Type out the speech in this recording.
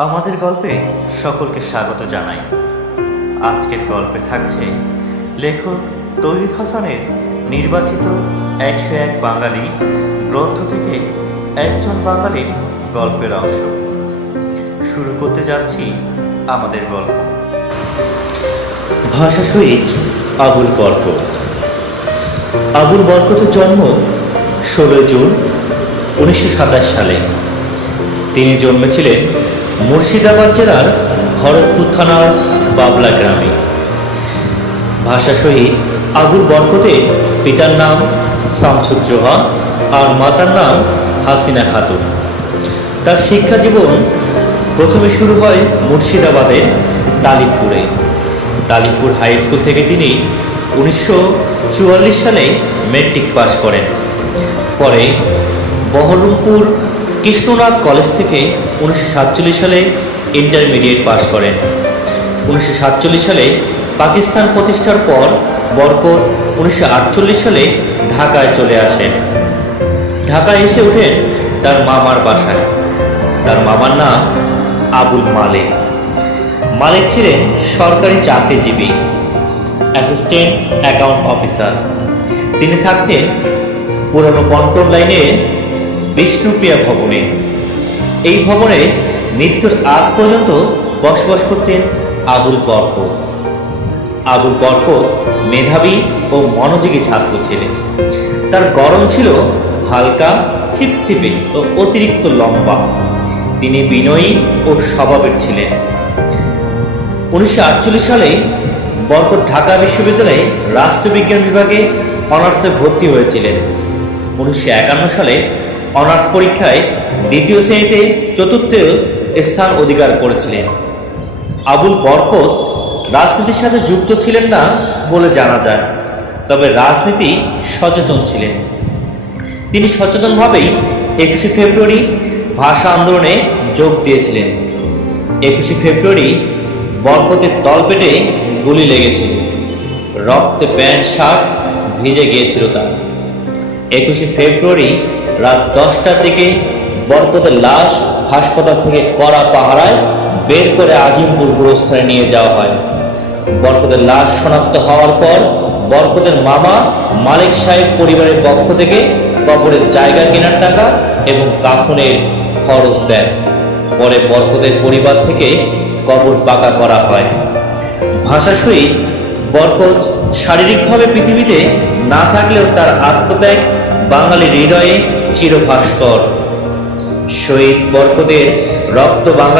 আমাদের গল্পে সকলকে স্বাগত জানাই। আজকের গল্পে থাকছে লেখক তৌহিদ হাসানের নির্বাচিত একশো এক বাঙালি গ্রন্থ থেকে একজন বাঙালির গল্পের অংশ। শুরু করতে যাচ্ছি আমাদের গল্প। ভাষা শহীদ আবুল বরকত। আবুল বরকতের জন্ম ষোলোই জুন উনিশশো সাতাশ সালে। তিনি জন্মেছিলেন মুর্শিদাবাদ জেলার ভরতপুর থানার বাবলা গ্রামে। ভাষা শহীদ আবুল বরকতের পিতার নাম শামসুজ্জোহা আর মাতার নাম হাসিনা খাতুন। তার শিক্ষা জীবন প্রথমে শুরু হয় মুর্শিদাবাদের তালিবপুরে তালিবপুর হাই স্কুল থেকে তিনি উনিশশো চুয়াল্লিশ সালে মেট্রিক পাশ করেন। পরে বহরমপুর কৃষ্ণনাথ কলেজ থেকে উনিশশো সাতচল্লিশ সালে ইন্টারমিডিয়েট পাশ করেন। উনিশশো সাতচল্লিশ সালে পাকিস্তান প্রতিষ্ঠার পর বরকত উনিশশো সালে ঢাকায় চলে আসেন। ঢাকায় এসে ওঠেন তার মামার বাসায়। তার মামার নাম আবুল মালিক। মালিক ছিলেন সরকারি চাকরিজীবী, অ্যাসিস্ট্যান্ট অ্যাকাউন্ট অফিসার। তিনি থাকতেন পুরনো বন্টন লাইনে বিষ্ণুপ্রিয়া ভবনে। এই ভবনে মৃত্যুর আগ পর্যন্ত বসবাস করতেন আবুল বরক। আবুল বরক মেধাবী ও মনোযোগী ছাত্র ছিলেন। তার গরম ছিল হালকা ছিপছিপে ও অতিরিক্ত লম্বা। তিনি বিনয়ী ও স্বভাবের ছিলেন। উনিশশো আটচল্লিশ সালে বরকত ঢাকা বিশ্ববিদ্যালয়ে রাষ্ট্রবিজ্ঞান বিভাগে অনার্সে ভর্তি হয়েছিলেন। উনিশশো একান্ন সালে অনার্স পরীক্ষায় দ্বিতীয় শ্রেণীতে চতুর্থ স্থান অধিকার করেছিলেন। আবুল বরকত রাজনীতির সাথে যুক্ত ছিলেন না বলে জানা যায়, তবে রাজনীতি সচেতন ছিলেন। তিনি সচেতনভাবেই একুশে ফেব্রুয়ারি ভাষা আন্দোলনে যোগ দিয়েছিলেন। একুশে ফেব্রুয়ারি বরকতের তলপেটে গুলি লেগেছিল রক্তে প্যান্ট, শার্ট ভিজে গিয়েছিল তার। একুশে ফেব্রুয়ারি রাত দশটার দিকে বরকতের লাশ হাসপাতাল থেকে কড়া পাহারায় বের করে আজিমপুর গুরুস্থানে নিয়ে যাওয়া হয়। বরকতের লাশ শনাক্ত হওয়ার পর বরকতের মামা মালিক সাহেব পরিবারের পক্ষ থেকে কবরের জায়গা কেনার টাকা এবং কাফনের খরচ দেন। পরে বরকতের পরিবার থেকে কবর পাকা করা হয়। ভাষা সহিত বরকত শারীরিকভাবে পৃথিবীতে না থাকলেও তার আত্মত্যাগ বাঙালির হৃদয়ে চিরভাস্কর। শহীদ বরকদের রক্ত বাঙালি